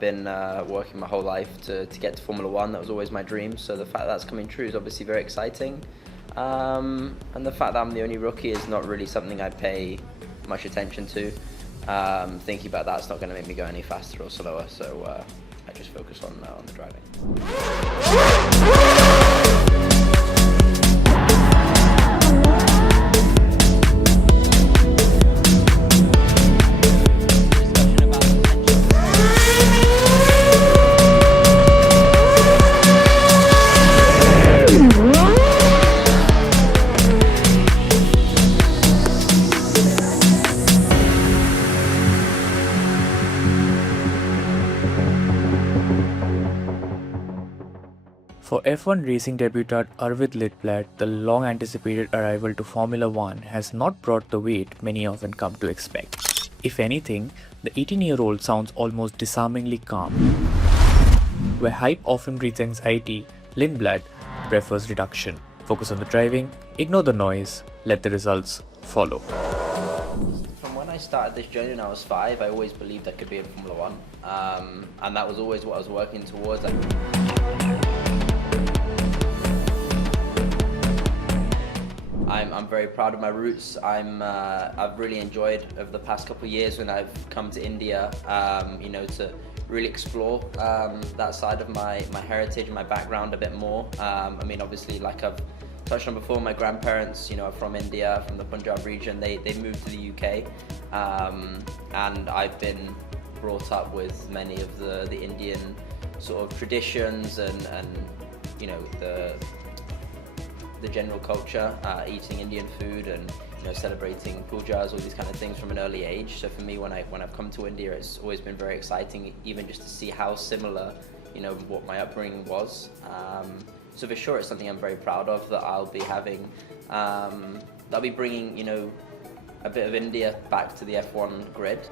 Been working my whole life to get to Formula One. That was always my dream, so the fact that that's coming true is obviously very exciting. And the fact that I'm the only rookie is not really something I pay much attention to. Thinking about that's not going to make me go any faster or slower, so I just focus on the driving. For F1 racing debutant Arvid Lindblad, the long-anticipated arrival to Formula One has not brought the weight many often come to expect. If anything, the 18-year-old sounds almost disarmingly calm. Where hype often breeds anxiety, Lindblad prefers reduction. Focus on the driving, ignore the noise, let the results follow. From when I started this journey when I was 5, I always believed I could be in Formula One, and that was always what I was working towards. I'm very proud of my roots. I've really enjoyed over the past couple of years when I've come to India, to really explore that side of my heritage and my background a bit more. Obviously, like I've touched on before, my grandparents, are from India, from the Punjab region. They moved to the UK, and I've been brought up with many of the Indian sort of traditions and the general culture, eating Indian food and celebrating pujas, all these kind of things from an early age. So for me, when I've come to India, it's always been very exciting, even just to see how similar what my upbringing was. So for sure, it's something I'm very proud of that I'll be having. I'll be bringing a bit of India back to the F1 grid.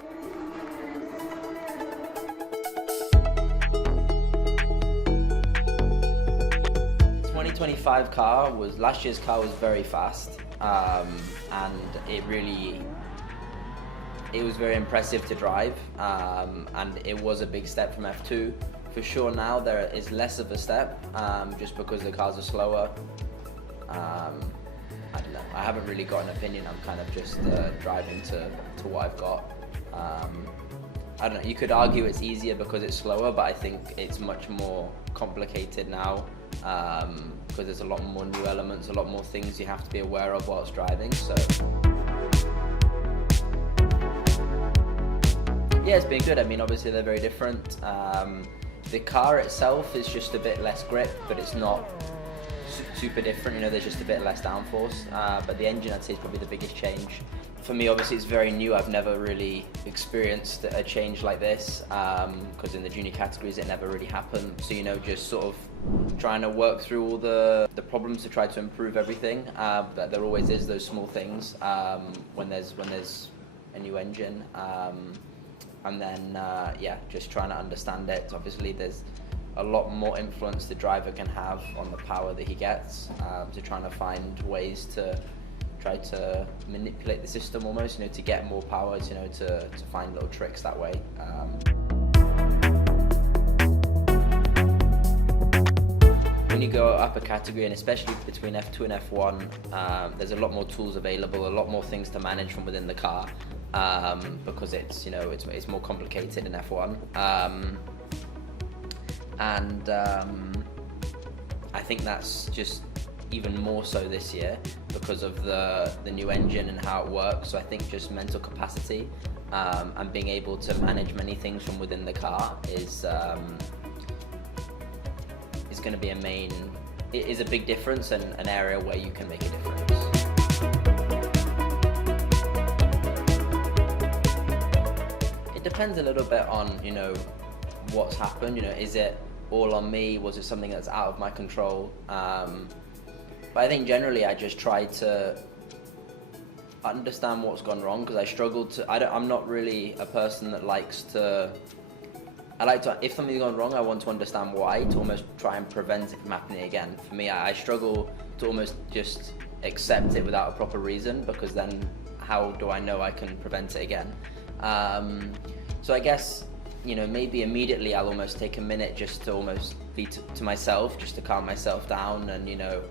2025 last year's car was very fast, and it was very impressive to drive, and it was a big step from F2. For sure now there is less of a step, just because the cars are slower. I don't know, I haven't really got an opinion. I'm kind of just driving to what I've got. I don't know, you could argue it's easier because it's slower, but I think it's much more complicated now, because there's a lot more new elements, a lot more things you have to be aware of whilst driving. So yeah, it's been good. Obviously they're very different. The car itself is just a bit less grip, but it's not super different. There's just a bit less downforce, but the engine, I'd say, is probably the biggest change. For me, obviously, it's very new. I've never really experienced a change like this, because in the junior categories it never really happened. So just sort of trying to work through all the problems to try to improve everything. But there always is those small things when there's a new engine, and then just trying to understand it. Obviously, there's a lot more influence the driver can have on the power that he gets, so trying to find ways to try to manipulate the system almost, to get more power, to find little tricks that way. When you go up a category, and especially between F2 and F1, there's a lot more tools available, a lot more things to manage from within the car, because it's it's more complicated in F1. I think that's just even more so this year because of the new engine and how it works. So I think just mental capacity and being able to manage many things from within the car is going to be it is a big difference and an area where you can make a difference. It depends a little bit on what's happened. Is it all on me? Was it something that's out of my control? But I think generally I just try to understand what's gone wrong, because I struggle to. I'm not really a person that likes to. I like to, if something's gone wrong, I want to understand why, to almost try and prevent it from happening again. For me, I struggle to almost just accept it without a proper reason, because then how do I know I can prevent it again? So I guess you know, maybe immediately I'll almost take a minute just to almost be to myself, just to calm myself down and, you know,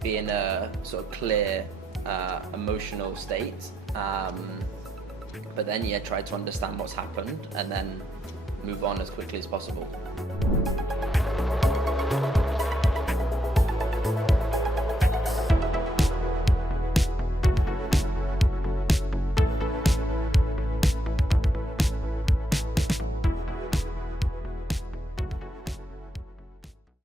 be in a sort of clear emotional state. But then, yeah, try to understand what's happened and then move on as quickly as possible.